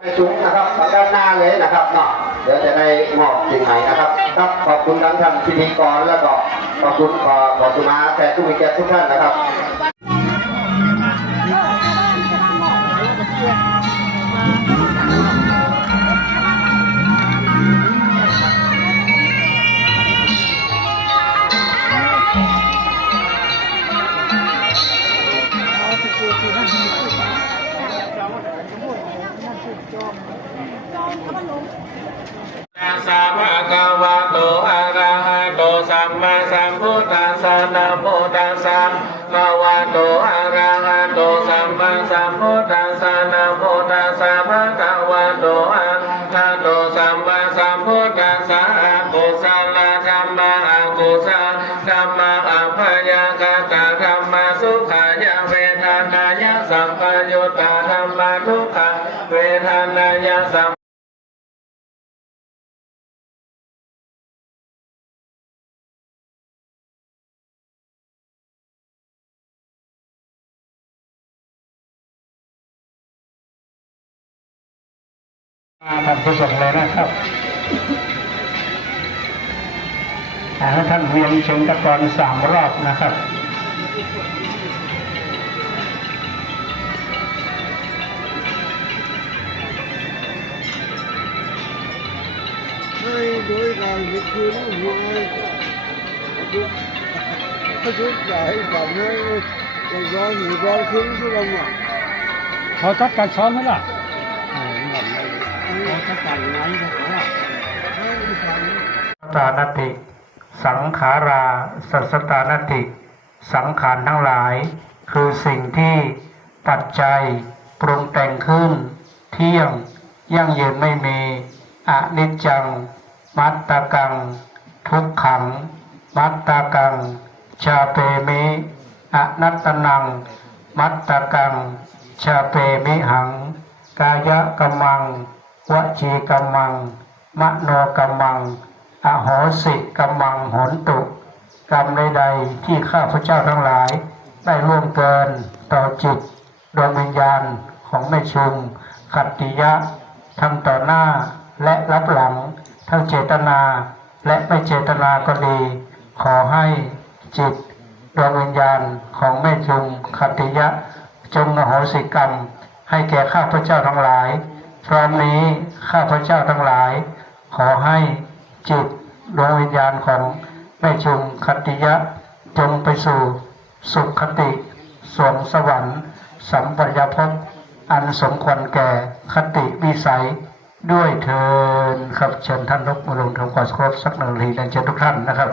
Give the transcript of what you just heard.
ไม่สูงนะครับด้านหน้าเลยนะครับเนาะเดี๋ยวจะได้มอบสิ่งใหม่นะครับครับขอบคุณทั้งท่านพิธีกรแล้วก็ขอบคุณขอสุมาแต่ทุกมีเกียรติทุกท่านนะครับสัมมากัมวะโตอะระหะโตสัมมาสัมพุทธัสสะนะโมตัสสะภะคะวะโตอะระหะโตสัมมาสัมพุทธัสสะนะโมตัสสะภะคะวะโตอะระหะโตสัมมาสัมพุทธัสสะอะกุศลธัมมังอะกุศลธัมมังอัพยากตะธัมมังสุขายะเวทนายะสัมปยุตตะธัมมังทุกขเวทนายะสัมท่านผู้ชมเลยนะครับให้ท่านเวียนเชิงตะกอน3 รอบนะครับđối là những thứ nó vui có chút giải cảm thấy do người do khiến chứ không ạ เขาจัดการซ้อนไหมล่ะเขาจัดการไหนนะตานติสังขาราสัสตานติสังขารทั้งหลายคือสิ่งที่ปัจจัยปรุงแต่งขึ้นเที่ยงยั่งยืนไม่มีอนิจจังมัตตกังทุกขังมัตตกังชาเปมิอนัตตนังมัตตกังชาเปมิหังกายกัมมังวจีกัมมังมโนกัมมังอโหสิกัมมังโหนตุกรรมใดๆที่ข้าพเจ้าทั้งหลายได้ล่วงเกินต่อจิตดวงวิญญาณของแม่ชุมขัตติยะทั้งต่อหน้าและรับหลังทั้งเจตนาและไม่เจตนาก็ดีขอให้จิตดวงวิญญาณของแม่ชุมขัตติยะจงอโหสิกรรมให้แก่ข้าพเจ้าทั้งหลายพร้อมนี้ข้าพเจ้าทั้งหลายขอให้จิตดวงวิญญาณของแม่ชุมขัตติยะจงไปสู่สุขคติสวงสวรรค์สัมปยภพอันสมควรแก่คติวิสัยด้วยเถิดครับเชิญท่านนกมาลงทำความเคารพสัก1 นาทีเชิญทุกท่านนะครับ